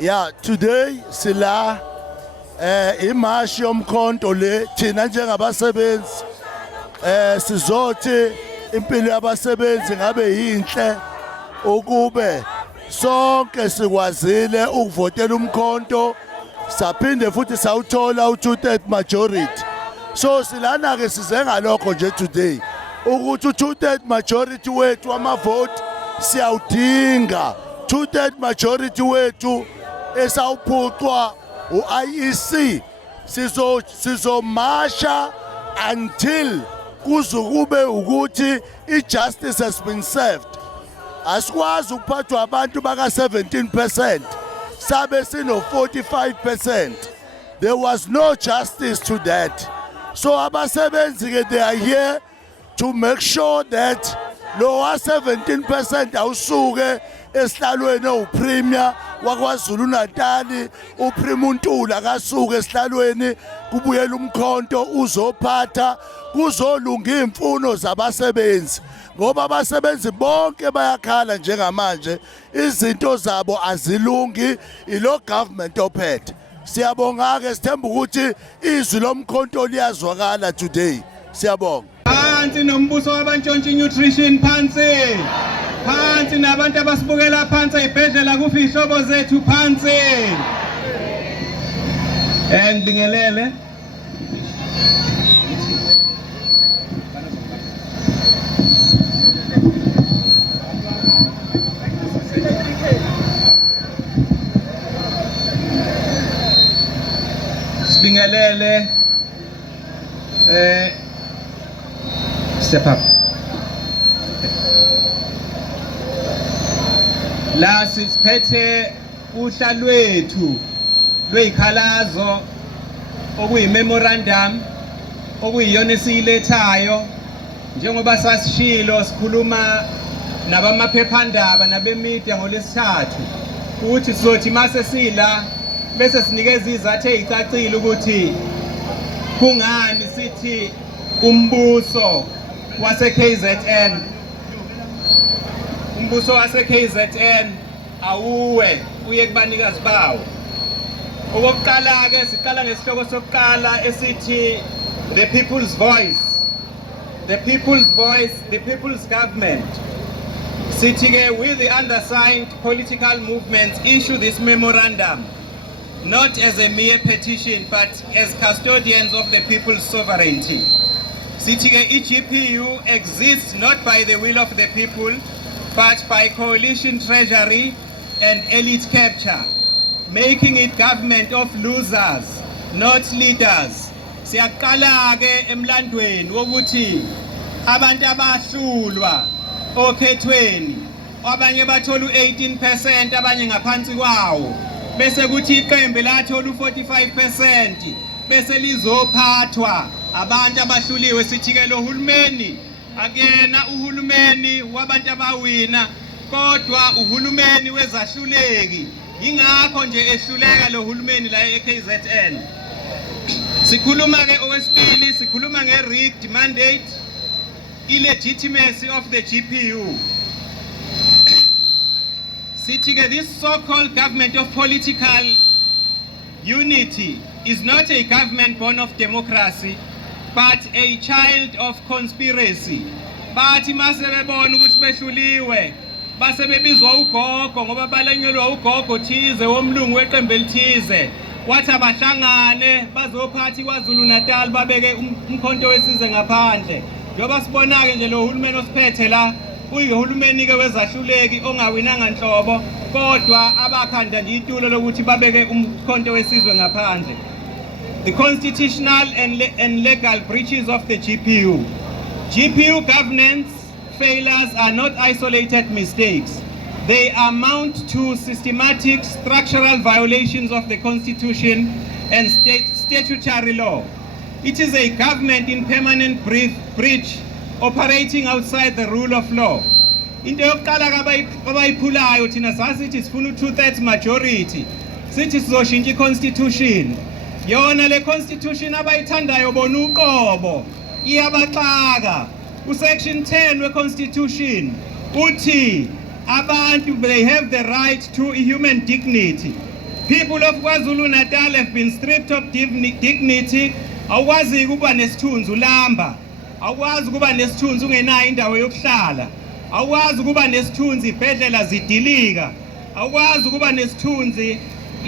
Yeah, today sila imashi yomkhonto le thina njengabasebenzi sizothi impilo yabasebenzi ngabe yinhle ukube sonke sikwazile ukuvotela umkhonto saphinde futhi sawuthola u2/3 majority. So silana ke size ngalokho nje today ukuthi u2/3 majority wethu amavote siyawudinga 2/3 majority wethu esawuphucwa uIEC sizomasha until kuzukube ukuthi ijustice has been served. Asikwazi ukuphathwa abantu baka 17% sabe sino 45%. There was no justice to that. So abasebenzi ke they are here to make sure that lowa 17% awusuke esihlalweni uPremier waKwaZulu Natal uPrimuntula akasuke esihlalweni kubuyela umkhonto uzophatha kuzolunga imfuno zabasebenzi ngoba abasebenzi bonke bayakhala njengamanje izinto zabo azilungi ilo government ophethe. Siyabonga ke sithemba ukuthi izwi lomkhonto liyazwakala today. Siyabonga. Phansi nombuso wabantshontsha nutrition phansi. Phansi nabantu abasibukela phansi ezibhedlela kufihlobo zethu phansi. Ngibingelele. Sibingelele. Step up. La siphethe uhla lwethu lweyikhalazo okuyi memorandum okuyiyona esilethayo njengoba sasishilo sikhuluma nabamaphephandaba nabemedia ngolesithathu ukuthi sizothi mase sila bese sinikeza izathu ezicacile ukuthi kungani sithi umbuso wase KZN umbuso wase KZN awuwe uye kubanikazi bawo. Okokuqala ke siqala ngesihloko sokuqala esithi the people's voice, the people's voice, the people's government. Sithi ke with the undersigned political movements issue this memorandum not as a mere petition but as custodians of the people's sovereignty. Sithi ke iGPU exists not by the will of the people but by coalition treasury and elite capture, making it government of losers, not leaders. Siyaqala ke emlandweni wokuthi abantu abahlulwa okhethweni abanye bathola u18% abanye ngaphansi kwawo bese kuthi iqembu lathola u45% bese lizophathwa abantu abahluliwe. Sithi ke lo hulumeni akena uhulumeni wabantu abawina kodwa uhulumeni wezahluleki ingakho nje ehluleka lo hulumeni la eKZN. Sikhuluma ke okwesibili sikhuluma nge-rigged mandate, illegitimacy of the GPU. Sithi ke this so-called government of political unity is not a government born of democracy but a child of conspiracy. Bathi mase bebona ukuthi behluliwe base bebizwa ugogo ngoba balanyelwa ugogo thize womlungu weqembu elithize wathi abahlangane bazophathi kwaZulu Natal babeke umkhonto wesizwe ngaphandle. Njoba sibona ke nje lo hulumeni osiphethe la uyihulumeni ke wezahluleki ongawinanga nhlobo kodwa abakhanda nje itulo lokuthi babeke umkhonto wesizwe ngaphandle. The constitutional and legal breaches of the GPU. GPU governance failures are not isolated mistakes. They amount to systematic structural violations of the Constitution and statutory law. It is a government in permanent breach operating outside the rule of law. Into yokuqala kabayiphulayo thina sasithi sifuna u2/3 majority. Sithi sizoshintsha iconstitution. Yona le constitution abayithandayo bona uqobo iyabaxaka. Section 10 we-Constitution uthi abantu they have the right to human dignity, People of KwaZulu-Natal have been stripped of dignity. Awukwazi ukuba nesithunzi ulamba. Awukwazi ukuba nesithunzi ungenayo indawo yokuhlala. Awukwazi ukuba nesithunzi ibhedlela zidilika. Awukwazi ukuba nesithunzi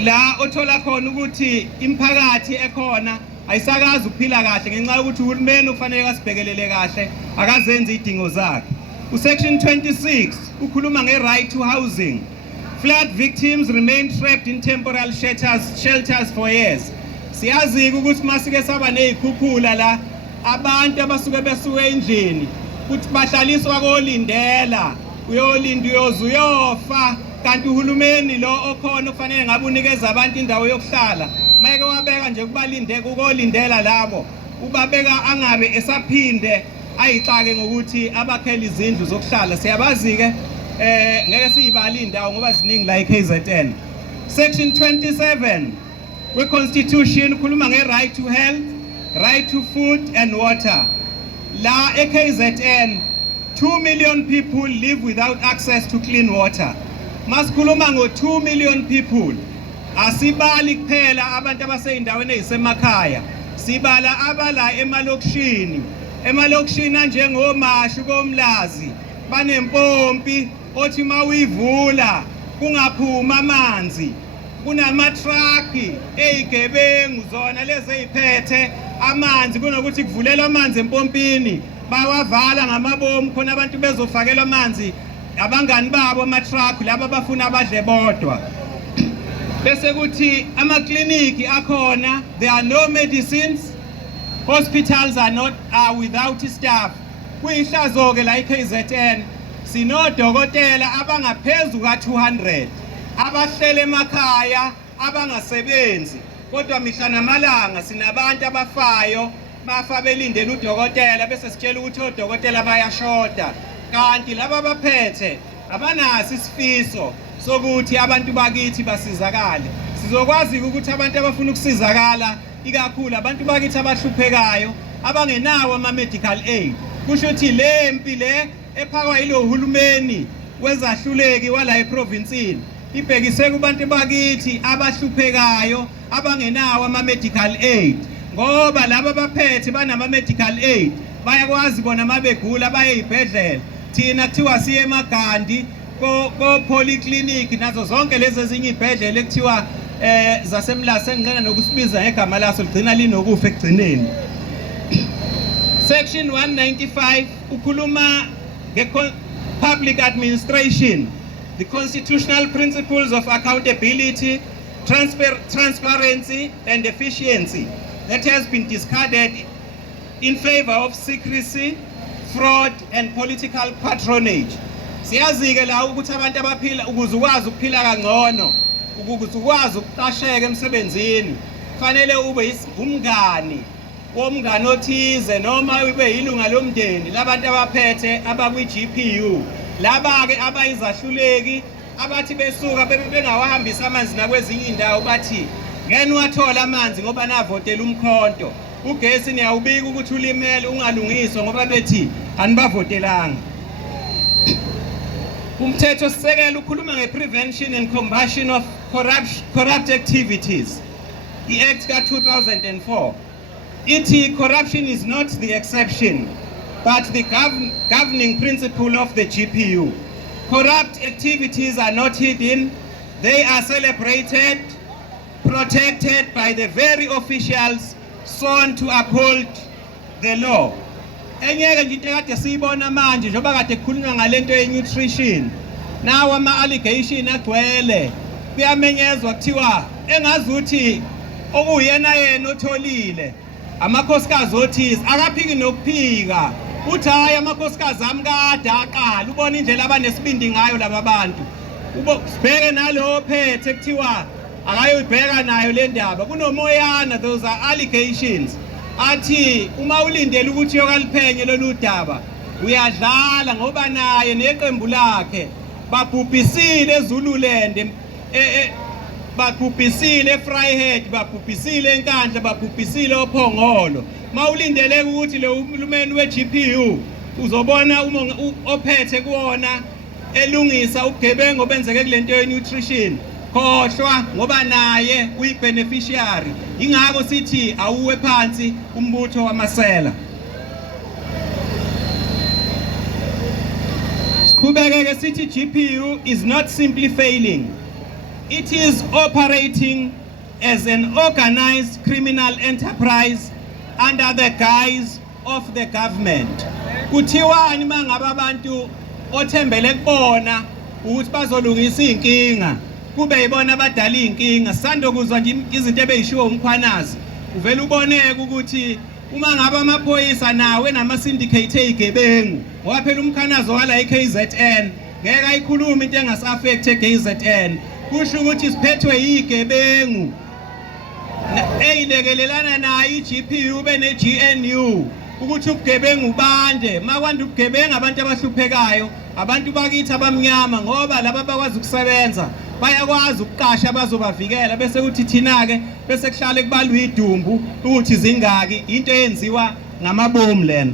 la othola khona ukuthi imphakathi ekhona ayisakazi ukuphila kahle ngenxa yokuthi uhulumeni ufanele kasibhekelele kahle akazenzi idingo zakhe. Section 26 ukhuluma nge-right to housing. Flood victims remain trapped in temporary shelters for years. Siyazi ukuthi masike saba nezikhukhula la abantu abasuke besuke endlini ukuthi bahlaliswa kolindela uyolinda uyofa kanti uhulumeni lo okhona ufanele ngabe unikeza abantu indawo yokuhlala mayeke wabeka nje kukolindela labo ubabeka angabe esaphinde ayixake ngokuthi abakhela izindlu zokuhlala siyabazi ke ngeke siyibala indawo ngoba ziningi la eKZN. Section 27 we-Constitution ukhuluma nge-right to health, right to food and water. La eKZN 2 million people live without access to clean water. Masikhuluma ngo-2 million people asibali kuphela abantu abaseyindaweni ezisemakhaya, sibala abala emalokishini anjengoMashu koMlazi banempompi othi mawuyivula kungaphuma amanzi, kunamatruck ezigebengu zona lezi eziphethe amanzi kunokuthi kuvulelwa amanzi empompini bawavala ngamabomu khona abantu bezofakelwa amanzi abangani babo amatruck laba bafuna abadle bodwa. Bese kuthi amakliniki akhona, there are no medicines, hospitals are without staff. Kuyihlazo ke la eKZN sinodokotela abangaphezulu ka200 abahlele emakhaya abangasebenzi kodwa mihla namalanga sinabantu abafayo bafa belindele udokotela bese sitshela ukuthi odokotela bayashoda kanti laba abaphethe abanasi isifiso sokuthi abantu bakithi basizakale. Sizokwazi ukuthi abantu abafuna ukusizakala ikakhulu abantu bakithi abahluphekayo abangenawo ama-medical aid kusho ukuthi le mpi le ephakwa yilo uhulumeni wezahluleki wala eprovinsini ibhekise kubantu bakithi abahluphekayo abangenawo ama-medical aid ngoba laba abaphethe banama-medical aid bayakwazi bona mabegula baye ezibhedlela thina kuthiwa siye eMagandi ko-polyclinic nazo zonke lezi ezinye izibhedlela ekuthiwa zasemlasi engingena nokusibiza ngegama laso ligcina linokufa ekugcineni. Section 195 ukhuluma nge-public administration, the constitutional principles of accountability, transparency and efficiency that has been discarded in favor of secrecy, fraud and political patronage. Siyazi-ke la ukuthi abantu abaphila ukuze ukwazi ukuphila kangcono, ukuze ukwazi ukuqasheka emsebenzini, kufanele ube umngani womngani othize noma ube yilunga lomndeni labantu abaphethe abakwi-GPU. Laba-ke abayizahluleki abathi besuka bengawahambisa amanzi nakwezinye indawo bathi ngene wathola amanzi ngoba navotela umkhonto. Ugesi niyawubika ukuthi ulimele ungalungiswa ngoba bethi anibavotelanga. Umthetho sisekelo ukhuluma nge-prevention and combating of corrupt activities. The Act ka-2004. Corruption is not the exception, but the governing principle of the GPU. Corrupt activities are not hidden, they are celebrated, protected by the very officials sworn to uphold the law. Enyeke nje into kade siyibona manje njoba kade kukhulunywa ngalento ye-nutrition. Nawo ama-allegation agcwele kuyamenyezwa kuthiwa engazuthi okuyena yena otholile amakhosikazi othize akaphiki nokuphika uthi hayi amakhosikazi ami kade aqala ubona indlela abanesibindi ngayo laba bantu sibheke nalo ophethe kuthiwa akayoyibheka nayo le ndaba kunomoyana. Those are allegations athi uma ulindele ukuthi yokaliphenye lolu daba uyadlala ngoba naye neqembu lakhe babhubhisile eZululand babhubhisile eVryhead babhubhisile eNkandla babhubhisile oPhongolo. Mawulindele ukuthi lo uhulumeni we-GPU uzobona ophethe kuona elungisa ubugebengu obenzeke kulento ye-nutrition khohlwa ngoba naye uyi-beneficiary ingakho sithi awuwe phansi umbutho wamasela. Siqhubeke sithi GPU is not simply failing, it is operating as an organized criminal enterprise under the guise of the government. Kuthiwani mangaba abantu othembele kubona ukuthi bazolungisa inkinga kube yibona abadala inkinga sandokuzwa nje izinto ebeyishiwo umkhwanazi uvela uboneke ukuthi uma ngaba amaphoyisa nawe nama syndicate ezigebengu ngoba phela umkhanazo wala eKZN ngeke ayikhuluma into engasa-affect eKZN kusho ukuthi siphethwe yigebengu eyilekelelana nayo iGPU bene-GNU ukuthi ubugebengu ubande makwanda ubugebengu abantu abahluphekayo abantu bakithi abamnyama ngoba laba bakwazi ukusebenza bayakwazi ukuqasha abazobavikela bese kuthi thina-ke bese kuhlale kubalwa idumbu ukuthi zingaki into eyenziwa ngamabomu lena.